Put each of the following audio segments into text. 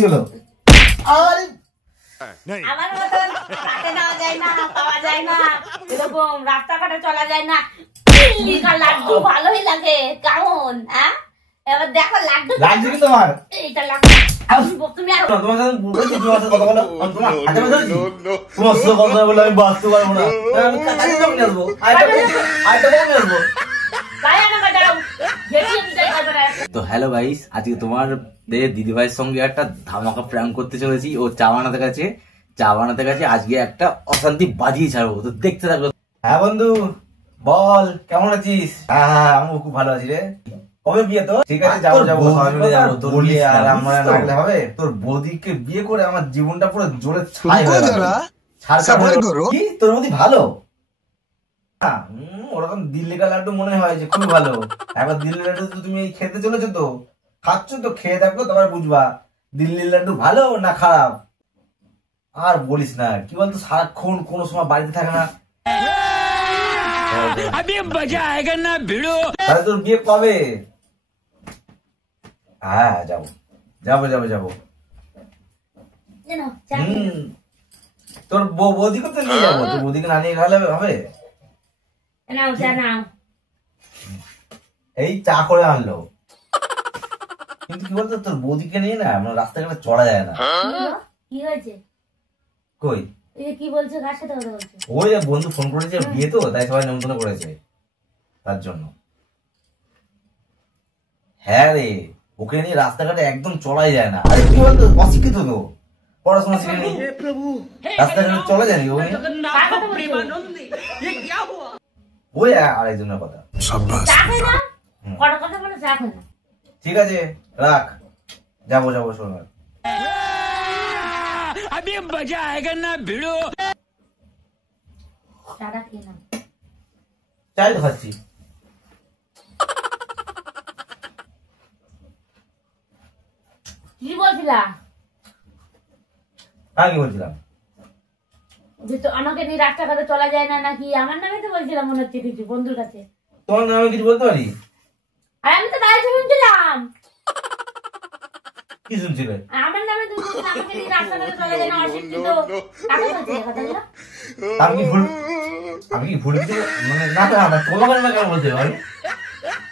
কি হলো? আরে আমার মতন কাটে নেওয়া যায় না, পাওয়া যায় না, এরকম রাস্তাঘাটে চলা যায় না। দিল্লিকা লাড্ডু ভালোই লাগে কেমন? হ্যাঁ এবার দেখো লাড্ডু লাগছে কি তোমার? এইটা লাগবে। তুমি আর তোমার সাথে বলছি তোমার সাথে কথা বলো। তোমার হাতে ধরেছি। তোমার সাথে কথা বলে আমি বাঁচতে পারবো না। আমি কাছে যখন আসবো আরেকটা বউ আসবো। তো হ্যালো গাইস, আজকে তোমার দিদি ভাইয়ের সঙ্গে একটা ধামাকা প্র্যাঙ্ক করতে চলেছি। ও চা বানাতে গেছে আজকে একটা অশান্তি বাজিয়ে ছাড়বো, তো দেখতে থাকো। হ্যাঁ বন্ধু বল, কেমন আছিস? হ্যাঁ আমি খুব ভালো আছি রে। কবে বিয়ে তো? ঠিক আছে যাবো সবাই মিলে যাবো। তোর বিয়ে আর আমরা না লাগলে হবে? তোর বৌদিকে বিয়ে করে আমার জীবনটা পুরো জোরে ছাই হয়ে গেল। কি তোর বৌদি ভালো? ওরকম দিল্লিকা লাড্ডু মনে হয় যে খুবই ভালো। একবার দিল্লি লাড্ডু তো তুমি খেতে চলেছো, তো খাচ্ছ, তো খেয়ে দেখো তোমার বুঝবা দিল্লি লাড্ডু ভালো না খারাপ। আর বলিস না, কি বলতো সারাক্ষণ কোনো সময় বাড়িতে থাকে না। তাহলে তোর বিয়ে কবে? হ্যাঁ যাবো। তোর বৌদিকে তো নিয়ে যাবো। তোর বৌদিকে না নিয়ে গেলে হবে? এই চা করে আনলো, কিন্তু কি বলতো তোর বৌদিকে নিয়ে না আমরা রাস্তাঘাটে চড়া যায় না। কি হয়েছে? কই কি বলছো? কার সাথে কথা বলছো? ওই বন্ধু ফোন করেছে, বিয়ে তো তাই সবাই নিমন্ত্রণ করেছে তার জন্য। হ্যাঁ রে, ওকে নিয়ে রাস্তাঘাটে একদম চলাই যায় না। আরে কি বলতো অশিক্ষিত তো, পড়াশোনা শিখেনি, রাস্তাঘাটে চলা যায়নি। ওই আরেকজনের কথা। ঠিক আছে রাখ, যাবো শোন। চাই তো খাচ্ছি। কি বলছিলাম? কি বলছিলাম? যে তো আমাকে নিয়ে রাস্তাঘাটে চলা যায় না নাকি? আমার নামে তো বলছিলাম মনে হচ্ছে কিছু বন্ধুর কাছে। তোমার নামে কিছু বলতে পারি? আর আমি তো বাইরে শুনছিলাম। কি শুনছিলে? আমার নামে তো আমাকে নিয়ে রাস্তাঘাটে চলা যায় না, অশিক্ষিত। কাকে বলছিলে কথাগুলো? আমি কি ভুল কিছু মানে না তোমার নামে কেন বলতে পারি?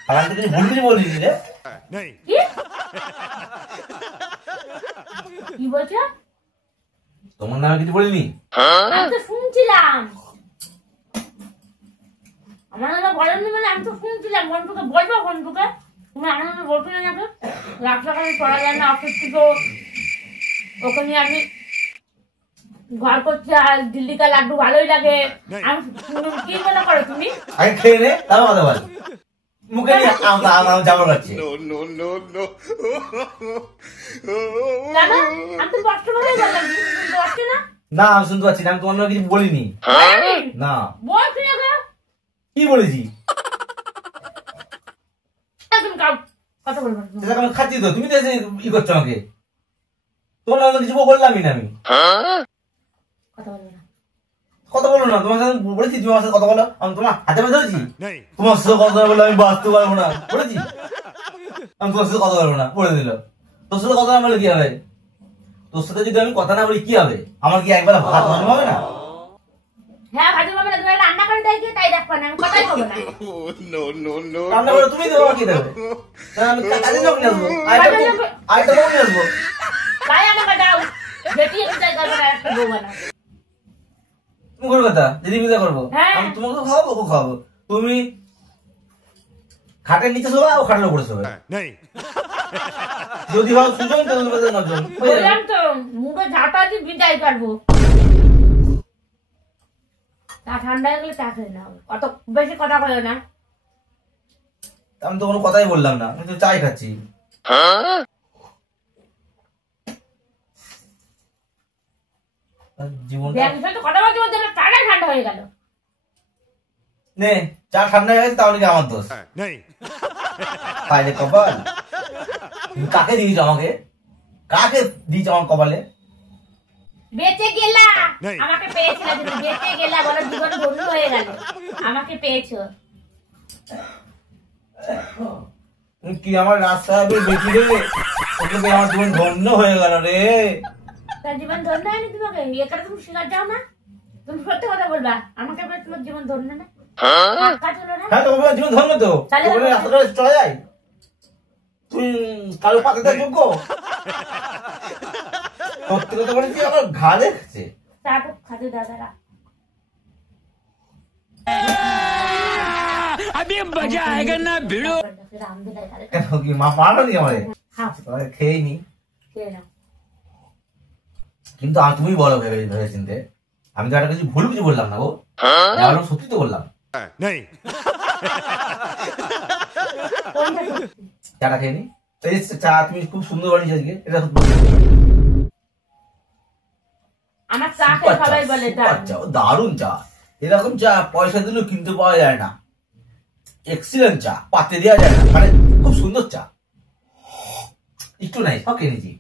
আমি তো কিছু ভুল কিছু বলিনি রে। কি বলছো? তোমার নামে কিছু বলিনি। আমি তো শুনছিলাম। আমার নামে বলেননি মানে আমি তো শুনছিলাম। বন্ধুকে বলবো, বন্ধুকে তুমি আমার নামে বলছো না নাকি? রাস্তাঘাটে চলা যায় না, অশিক্ষিত, ওকে নিয়ে আমি ঘর করছি আর দিল্লিকা লাড্ডু ভালোই লাগে। আমি কি মনে করো তুমি? আগে খেয়ে নে তারপর কথা বল। মুখে নিয়ে যাবো লাগছে। আমি তো কষ্ট করে বললাম, শুনতে পাচ্ছি না? না আমি শুনতে পাচ্ছি না, আমি তোমার নামে কিছু বলিনি। না বলছি না। কি বলেছি? তুমি কথা বলবো। আমি খাচ্ছি তো, তুমি তো এসে ই করছো আমাকে। তোমার নামে কিছু বললামই না আমি। কথা বলো না, তোমার সাথে বলেছি তোমার সাথে কথা বলো। আমি তোমার হাতে ধরেছি। তোমার সাথে কথা বলে আমি বাঁচতে পারবো না বলেছি। আমি তোমার সাথে কথা বলবো না বলে দিল। তোর সাথে কথা না বলে কি হবে? তোর সাথে যদি আমি কথা না বলি কি হবে? আমার কি একবার ভাত বানানো হবে না? হ্যাঁ ভাজি হবে না, তুমি রান্না করে দেয় কি তাই দেখবা না, আমি কথাই বলবো না। রান্না করে তুমি দেবো, কি দেবে? আমি কাজে যখন আসবো আরেকটা বউ নিয়ে আসবো। তাই আমাকে দাও, যেটি একটু জায়গা করে একটা বউ বানা। মুখের কথা যদি বিদা করবো, আমি তোমাকে খাওয়াবো, ওকে খাওয়াবো। তুমি খাটের নিচে শোবা, ও খাটের উপরে শোবে। যদি হয় সুজন বললাম তো মুখে ঝাঁটা দিয়ে বিদায় করবো। তা ঠান্ডা হয়ে গেলে চা খেয়ে নাও, অত বেশি কথা বলো না। আমি তো কোনো কথাই বললাম না, আমি তো চাই খাচ্ছি। কথা বলতে বলতে চাটা ঠান্ডা হয়ে গেল। নে চা ঠান্ডা হয়ে গেছে, তাহলে কি আমার দোষ? কপাল কাকে দিয়েছ আমাকে? কাকে দিয়েছ আমার কপালে? বেঁচে গেলা, আমাকে পেয়েছিলে তুমি, বেঁচে গেলা, বলো জীবন ধন্য হয়ে গেল, আমাকে পেয়েছো। কি আমার রাস্তায় বেশি রে, তোকে আমার জীবন ধন্য হয়ে গেল রে। তার জীবন ধন্য হয়নি তোমাকে? এখানে তুমি শিকার যাও না, তুমি সত্যি কথা বলবা। আমাকে বলে তোমার জীবন ধন্য না? হ্যাঁ তোমার জীবন ধন্য তো, রাস্তাটা চলে যায়। তুই কালো পাতাটা যোগ্য সত্যি কথা বলেছি, আমার ঘা দেখছে। তারপর খাতে দাদারা अभी मजा आएगा ना भिड़ो। কেন কি মা পারো নি আমারে? খেয়ে নি কিন্তু তুমি বলো ভেবে চিনতে, আমি তো একটা কিছু ভুল কিছু বললাম না গো, সত্যি তো বললাম। চাটা খেয়ে নি, চা তুমি খুব সুন্দর বানিয়েছো আজকে, এটা আমার চা সবাই বলে দারুন চা, এরকম চা পয়সা দিলেও কিনতে পাওয়া যায় না। এক্সিলেন্ট চা, পাতে দেওয়া যায় না, মানে খুব সুন্দর চা। একটু নাই সব কিনেছি।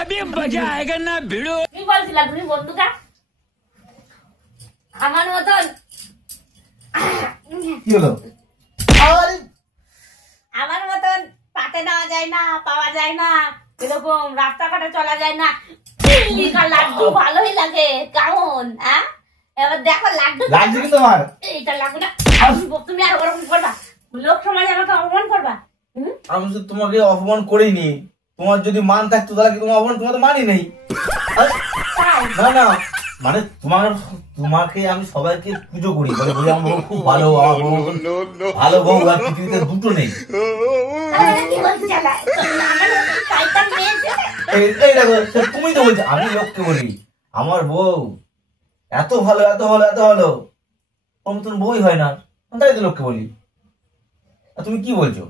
अभी मजा आएगा ना भिड़ो। কি বলছিলা তুমি বন্ধুটা? আমার মতন কি হলো? আমার মতন পাতে নেওয়া যায় না, পাওয়া যায় না, এরকম রাস্তাঘাটে চলা যায় না। লাড্ডু ভালোই লাগে কেমন? হ্যাঁ এবার দেখো লাড্ডু লাগছে কিন্তু আমার এইটা লাগবে না। তুমি আর ওরকম করবা? লোক সমাজে আমাকে অপমান করবা? আমি তো তোমাকে অপমান করিনি, তোমার যদি মান থাকতো তাহলে কি তোমার অপমান, তোমার তো মানি নেই। না না মানে তোমাকে আমি সবাইকে পুজো করি, বলি আমার বউ খুব ভালো, আমার বউ ভালো বউ আর পৃথিবীতে দুটো নেই। তুমি তো বলছো, আমি লোককে বলি আমার বউ এত ভালো এত ভালো এত ভালো, ওর মতন বই হয় না, তাই তো লোককে বলি। তুমি কি বলছো?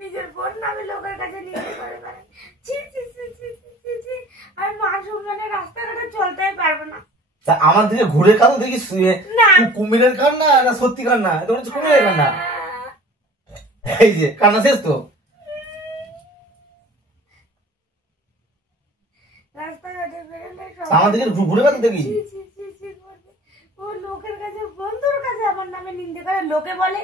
নিজের বোন নামে লোকের কাছে নিতে পারে না। আমি মাসুমানে রাস্তাঘাটে চলতেই পারবো না। আমার দিকে ঘুরে কাঁদো দেখি, কুমিরের কান্না না সত্যি কান্না? তোমার কুমিরের কান্না, এই যে কান্না শেষ তো। রাস্তাঘাটে বেরোলে আমার দিকে ঘুরে কাঁদো দেখি। ও লোকের কাছে, বন্ধুর কাছে আমার নামে নিন্দে করে। লোকে বলে,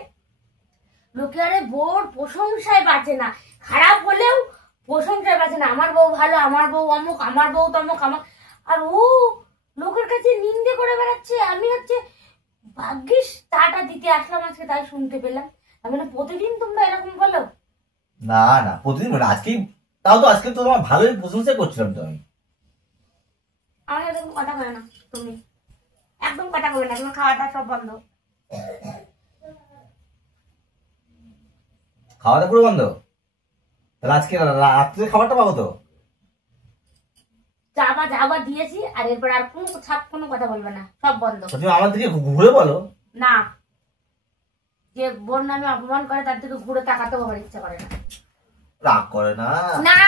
লোকে আরে বউর প্রশংসায় বাঁচে না, খারাপ হলেও প্রশংসায় বাঁচে না। আমার বউ ভালো, আমার বউ অমুক, আমার বউ তমুক, আমার। আর ও লোকের কাছে নিন্দে করে বেড়াচ্ছে। আমি হচ্ছে ভাগ্যিস তাটা দিতে আসলাম আজকে, তাই শুনতে পেলাম। আমি বলে প্রতিদিন তোমরা এরকম বলো? না না প্রতিদিন বলে, আজকেই তাও তো আজকে তো তোমার ভালোই প্রশংসা করছিলাম তো আমি। আমার এরকম কথা বলে না তুমি, একদম কথা বলে না। তোমার খাওয়া দাওয়া সব বন্ধ। খাওয়া দাওয়া পুরো বন্ধ? তাহলে আজকে রাত্রে খাবারটা পাবো তো? চাবা যাবা দিয়েছি, আর এরপর আর কোনো কথা বলবে না, সব বন্ধ। তুমি আমার দিকে ঘুরে বলো না, যে বোন নামে অপমান করে তার দিকে ঘুরে তাকাতেও আমার ইচ্ছা করে না। রাগ করে না? না,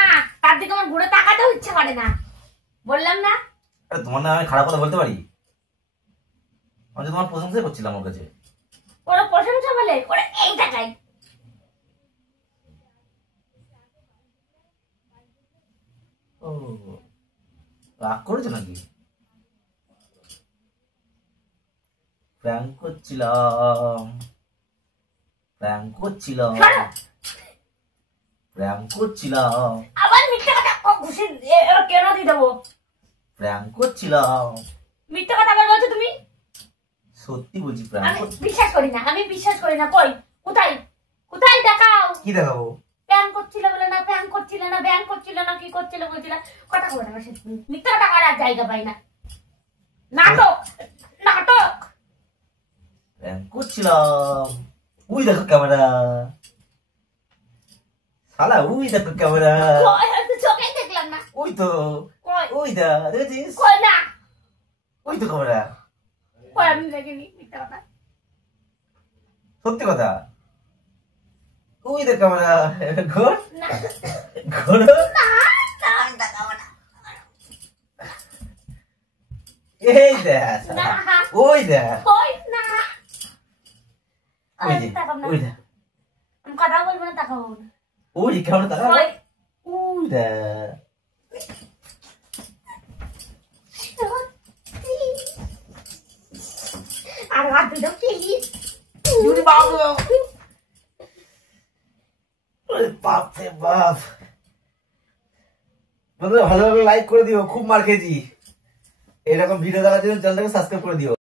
তার দিকে আমার ঘুরে তাকাতেও ইচ্ছা করে না, বললাম না। আরে তোমার না আমি খারাপ কথা বলতে পারি? আমি তোমার প্রশংসা করছিলাম ওর কাছে। ওরা প্রশংসা বলে, ওরা এই টাকায়। ও রাগ করেছো নাকি? প্র্যাঙ্ক করছিলাম, প্র্যাঙ্ক করছিলাম, প্র্যাঙ্ক করছিলাম। আবার মিথ্যা কথা ঘুষি কেন দিয়ে দেবো? প্র্যাঙ্ক করছিলাম। মিথ্যা কথা আবার বলছো তুমি? সত্যি বলছি, আমি প্র্যাঙ্ক। বিশ্বাস করি না, আমি বিশ্বাস করি না। কই কোথায় কোথায় দেখাও? কি দেখাবো? প্যান করছিল বলে না, প্যান করছিল না, ব্যান করছিল না, কি করছিল বলছিল, কথা বলে না। মিথ্যা কথা করার জায়গা পাই না। নাটক নাটক প্র্যাঙ্ক করছিলাম। ওই দেখো ক্যামেরা, শালা ওই দেখো ক্যামেরা। চোখে দেখলাম না। ওই তো, কই ওই দা দেখেছিস? কই না, ওই তো ক্যামেরা। কই আমি দেখিনি। মিথ্যা কথা, সত্যি কথা। ওই দেখ ক্যামেরা, ঘোর না ঘোর। না আমি দেখাবো না। এই দেখ, ওই দেখ, কই না, ওই যে, ওই দেখ। আমি কথা বলবো না, দেখাবো না। ওই কেমন তারা ওই। উইটা আর হাত দুটো প্লিজ। ইউরি বাপ রে বাপ। ওরে বাপ রে বাপ। বন্ধুরা ভালো লাগলে লাইক করে দিও, খুব মার খেয়েছি। এরকম ভিডিও দেখার জন্য চ্যানেলটাকে সাবস্ক্রাইব করে দিও।